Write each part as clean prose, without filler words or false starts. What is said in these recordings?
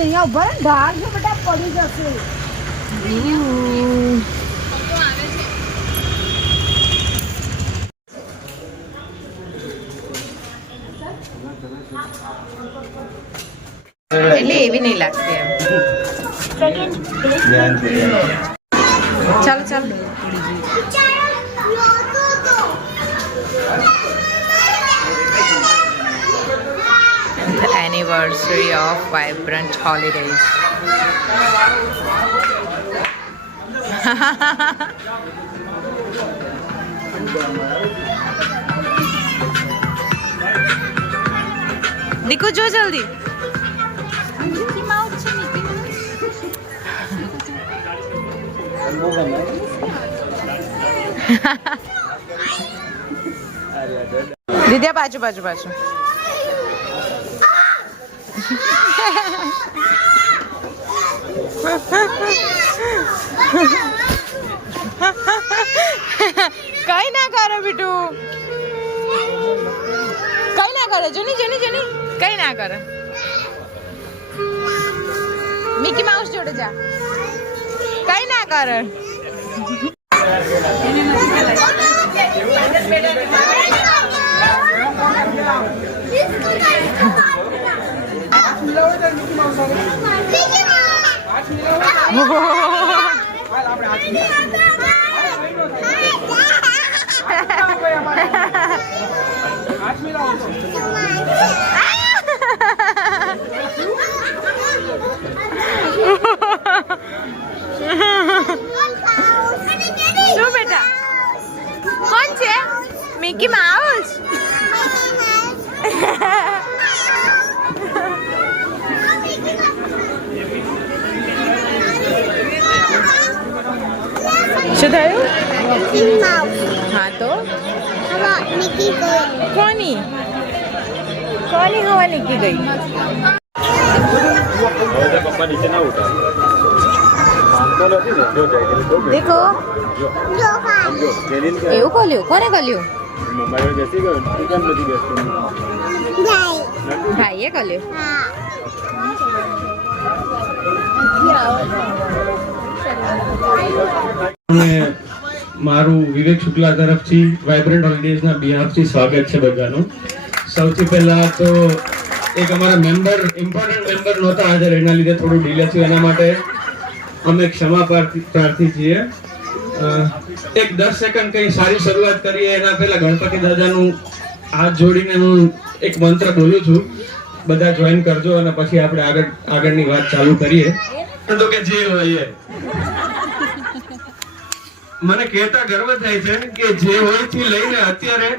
અહીંયા ઉભા રહે ઢાળ છે બેટા પડી જશે એટલે એવી નહીં લાગતી એમ ચાલો ચાલો The anniversary of Vibrant Holidays. દીકુ જો જલ્દી દીદા બાજુ બાજુ બાજુ કઈ ના કરે બીટુ કઈ ના કરે જોની જોની જોની કઈ ના કરે મિકી માઉસ જોડે જા કઈ ના કરે શું બેટા કોણ છે મિકી માઉસ શું થયું હા તો કોની કોની હવા નીકળી ગઈ દેખો એવું ખોલ્યું કોને ખોલ્યું ભાઈએ ખોલ્યું મારું વિવેક શુક્લા તરફથી વાઇબ્રન્ટ હોલિડેઝના બિહાફથી સ્વાગત છે બધાનું સૌથી પહેલા તો એક અમારા ઇમ્પોર્ટન્ટ મેમ્બર નહોતા હાજર એના લીધે થોડું ડીલે થયું એના માટે અમે ક્ષમા પ્રાર્થી છીએ એક 10 સેકન્ડ કંઈ સારી શરૂઆત કરીએ એના પહેલા ગણપતિ દાદાનું હાથ જોડીને હું એક મંત્ર બોલું છું બધા જોઈન કરજો અને પછી આપણે આગળની વાત ચાલુ કરીએ તો કે જે હોય મને કહેતા ગર્વ થાય છે કે જે હોય થી લઈને અત્યારે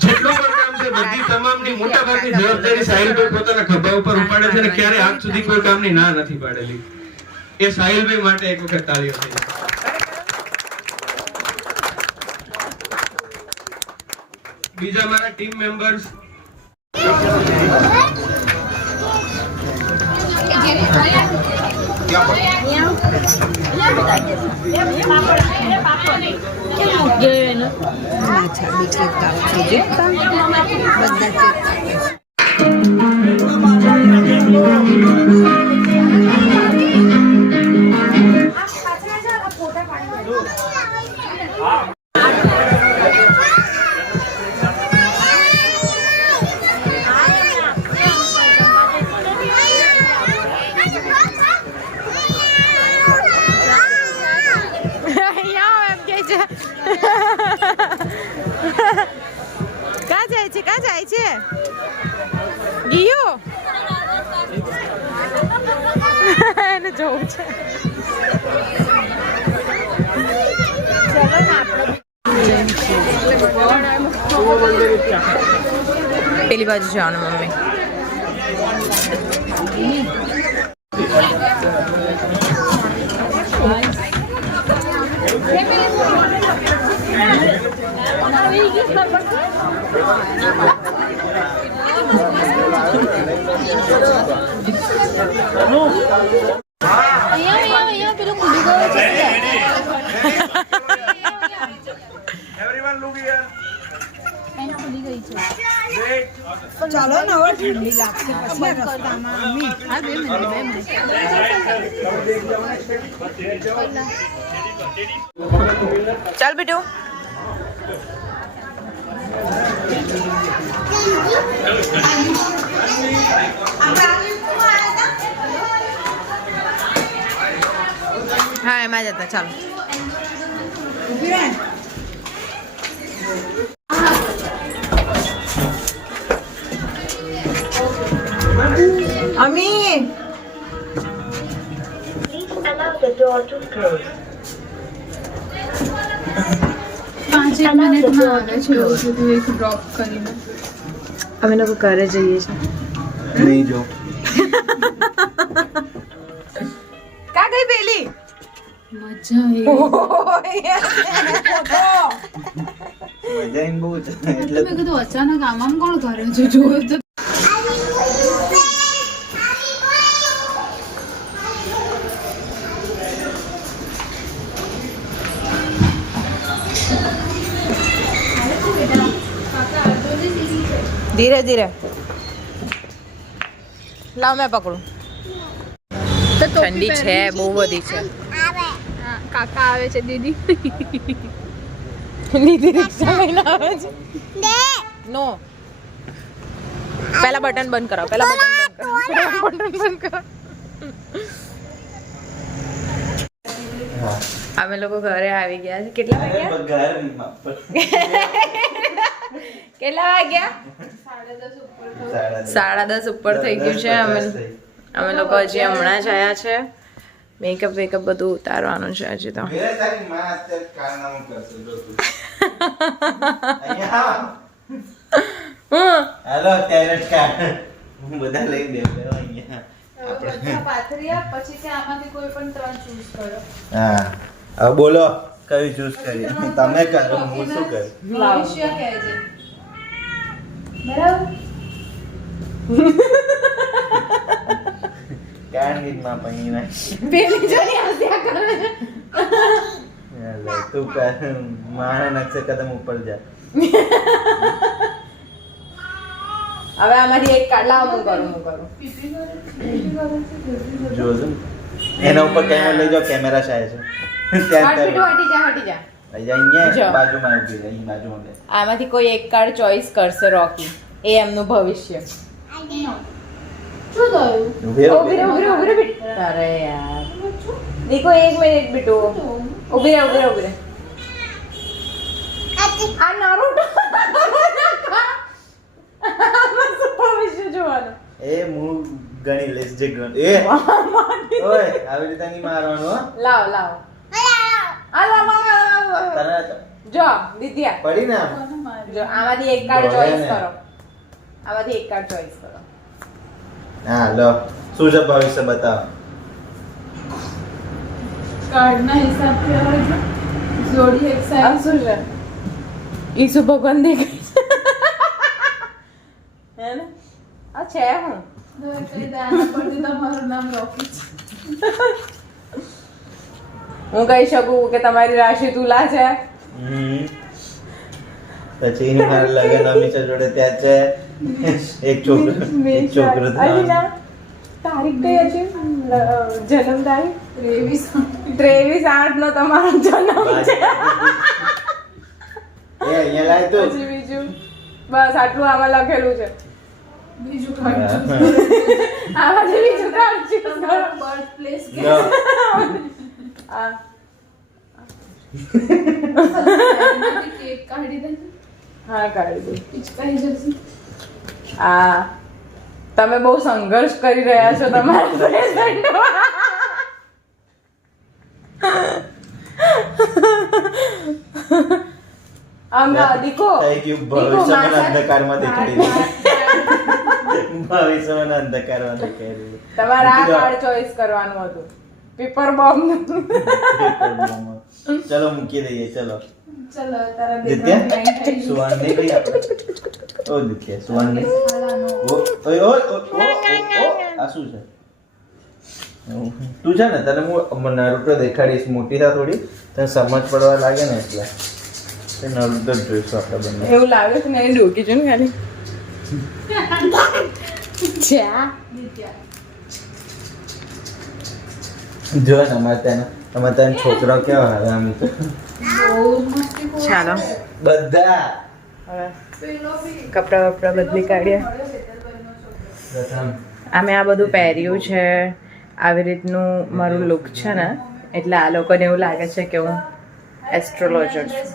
જેટલું પણ કામ છે બધી તમામની મોટા ભાગની જવાબદારી સાહિલભાઈ પોતાના ખભા ઉપર ઉપાડે છે અને ક્યારે આજ સુધી કોઈ કામની ના નથી પાડેલી એ સાહિલભાઈ માટે એક વખત તાળીઓ થઈ બીજા મારા ટીમ મેમ્બર્સ ક્યાં જાય છે ગિયો એને જોવું છે પેલી બાજુ જવાનું મમ્મી Everyone look here. ચાલો ને હવે ઠંડી લાગશે પછી રસ્તામાં ચાલ બેટુ હા એમાં જતા ચાલો અમી Allow the door to close. 5 મિનિટમાં આવે છે એવું છે તો એક ડ્રોપ કરીને અમે લોકો ઘરે જઈએ છીએ નહીં જો કા ગઈ પેલી મજા મજા બહુ છે એટલે મેં કીધું અચાનક આમ કોણ કરે છે જોયું તો ધીરે ધીરે લાવ મેં પકડું ઠંડી છે બહુ બધી છે હા, કાકા આવે છે દીદી દીદી રિક્ષા લઈને આવે છે નો પહેલા બટન બંધ કરો બટન બંધ કરો અમે લોકો ઘરે આવી ગયા છે કેટલા વાગ્યા કેટલા વાગ્યા 10:30 ઉપર થઈ ગયું છે અમે લોકો હજી હમણાં જ આવ્યા છે મેકઅપ વેકઅપ બધું ઉતારવાનું છે હજી તો હેલો કેરેટ કાર્ડ હું બધા લઈ દેવ અહીંયા પછી કે આમાંથી કોઈ પણ 3 ચૂઝ કરો હા હવે બોલો કયું ચૂઝ કરીએ તમે કરો હું શું કરું ભવિષ્ય કહે છે બરાબર કેન્ડિડમાં પૈણી નાખી પેલી જણી હસ્યા કરે લે, તું કર મારા નકશે કદમ ઉપર જા હવે આમાંથી એક કાર્ડ લાવ હું કરું જોજો એના ઉપર કેમેરા લઈ જાઓ કેમેરા શાય છે ત્યાં હટી જા લઈ જા અહીંયા જો. બાજુમાં ઉભી રહે અહીં બાજુમાં લે આમાંથી કોઈ એક કાર્ડ ચોઈસ કરશે રોકી એ એમનું ભવિષ્ય શું થયું ઉભી રહો, ઉભી રહે બેટુ અરે યાર દેખો એક મિનિટ બેટુ ઉભી રહે આ નારુટો આમાં શું ભવિષ્ય જોવાનું એ હું ગણી લઈશ જે ગણ એ ઓય આવી રીતે નહીં મારવાનું હો લાવ આ લાવ તને જો દિત્યા પડી ને આમ. જો આમાંથી એક કાર્ડ બોલે ચોઈસ ને. કરો આમાંથી એક કાર્ડ ચોઈસ કરો હા લો શું છે ભવિષ્ય બતાવો કાર્ડના હિસાબથી આવે છે જોડી એક આ સાઈડ શું છે ઈસુ ભગવાન દેખાય છે હે ને આ છે હું કઈ દાના પરથી તમારું નામ રોકી છે હું કહી શકું કે તમારી રાશિ તુલા છે હમ. પછી મારા લગન અમીષા જોડે ત્યાં છે એક છોકરો અલીના તારીખ કઈ હતી જન્મ તારીખ 23/8 નો તમારો જન્મ છે એ અહીંયા લાય તું પછી બીજું બસ આટલું આમાં લખેલું છે બીજું કાર્ડ આમાં જે બીજું કાર્ડ choose કરો. બર્થ પ્લેસ લો. આ કેક કાઢી દે હા કાઢી દો પિચકાઈ જશે આ તમે બહુ સંઘર્ષ કરી રહ્યા છો તમારા પ્રેઝન્ટમાં હમણાં દીકો થઈ ગયું ભવિષ્યમાં અંધકારમાં દેખાડી દીધું. ભવિષ્યમાં અંધકારમાં દેખાડી દીધું. તમારે આ કાર્ડ ચોઈસ કરવાનું હતું પેપર બોમ્બ ચલો મૂકી દઈએ ચલો ચલો તારા દિત્યા સુવાન નહીં ભાઈ આપણે ઓ દિત્યા સુવાન નહીં ઓ ઓય ઓય ઓ આ શું છે તું છે ને તને હું નારુટો દેખાડીશ મોટી થા થોડી તને સમજ પડવા લાગે ને એટલે તે નારુટો જ જોઈશું આપણે બંને એવું લાગે છે મેં ડોકી છું ને ખાલી જા જો તમારે ત્યાં છોકરા કેવા હવે આમ તો ચાલો બધા હવે કપડા વપડા બદલી કાઢીએ. પ્રથમ અમે આ બધું પહેર્યું છે, આવી રીતનું મારું લુક છે ને, એટલે આ લોકોને એવું લાગે છે કે હું એસ્ટ્રોલોજર છું.